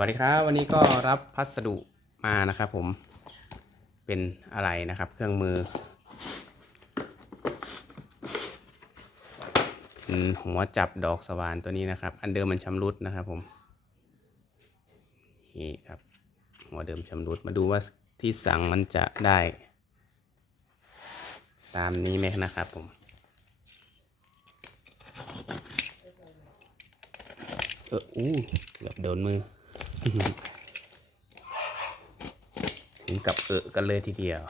วัสดีครับวันนี้ก็รับพัสดุมานะครับผมเป็นอะไรนะครับ เครื่องมือเป็นหัวจับดอกสว่านตัวนี้นะครับ อันเดิมมันชำรุดนะครับผมนี่ครับ หัวเดิมชำรุดมาดูว่าที่สั่งมันจะได้ ตามนี้ไหมนะครับผมเอออู้เกือบโดนมือ ถึงกับเออกันเลยทีเดียว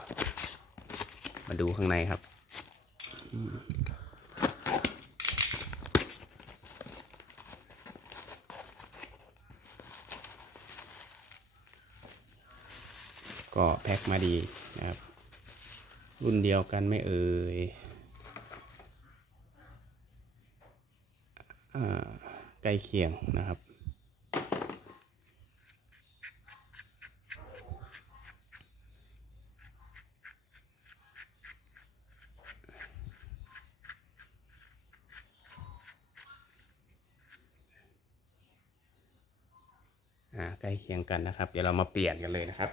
มาดูข้างในครับ ก็แพ็คมาดีนะครับ รุ่นเดียวกันไม่เอ่ยอใกล้เคียงนะครับ ใกล้เคียงกันนะครับ เดี๋ยวเรามาเปลี่ยนกันเลยนะครับ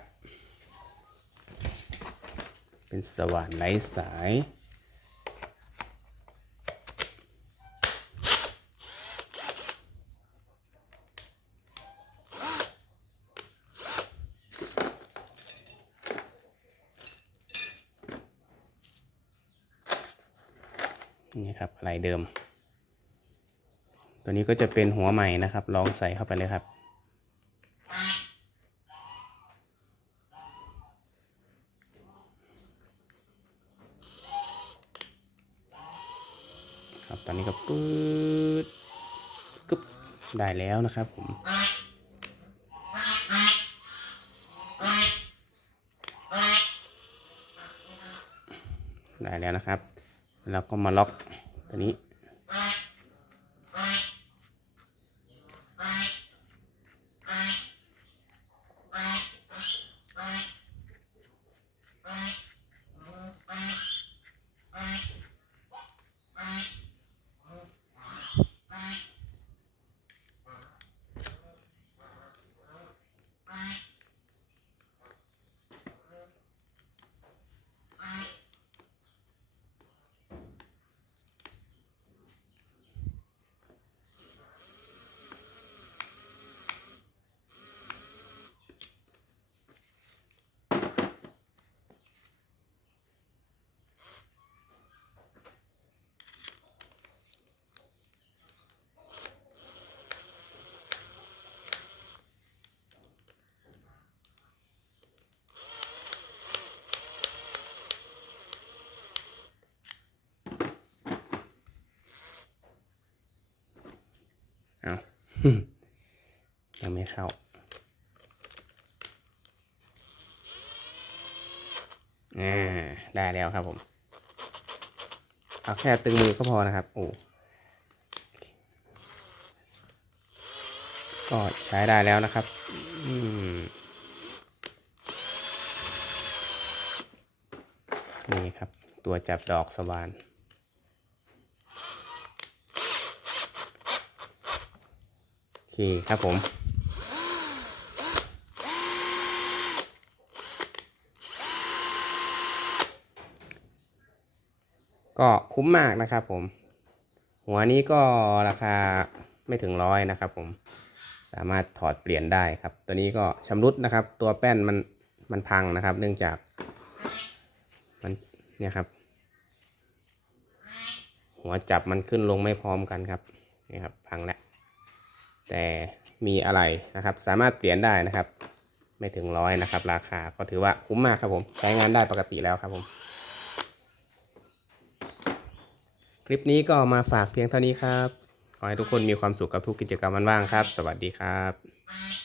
เป็นสว่านไร้สายนี่ครับลายเดิม ตัวนี้ก็จะเป็นหัวใหม่นะครับ ลองใส่เข้าไปเลยครับ ครับ ตอนนี้ก็ปื๊ดกึบได้แล้วนะครับผมได้แล้วนะครับ แล้วก็มาล็อกตัวนี้ ยังไม่เข้า อ่า ได้แล้วครับผม เอาแค่ตึงมือก็พอนะครับ โอ้ก็ใช้ได้แล้วนะครับ อืมนี่ครับ ตัวจับดอกสว่าน โอ เคครับผม ก็คุ้มมากนะครับผม หัวนี้ก็ราคาไม่ถึงร้อยนะครับผม สามารถถอดเปลี่ยนได้ครับ ตัวนี้ก็ชำรุดนะครับ ตัวแป้นมันมันพังนะครับ เนื่องจากมันเนี่ยครับ หัวจับมันขึ้นลงไม่พร้อมกันครับนี่ครับ พังแล้ว แต่มีอะไรนะครับ สามารถเปลี่ยนได้นะครับ ไม่ถึงร้อยนะครับ ราคาก็ถือว่าคุ้มมากครับผม ใช้งานได้ปกติแล้วครับผม คลิปนี้ก็มาฝากเพียงเท่านี้ครับ ขอให้ทุกคนมีความสุขกับทุกกิจกรรมวันว่างครับ สวัสดีครับ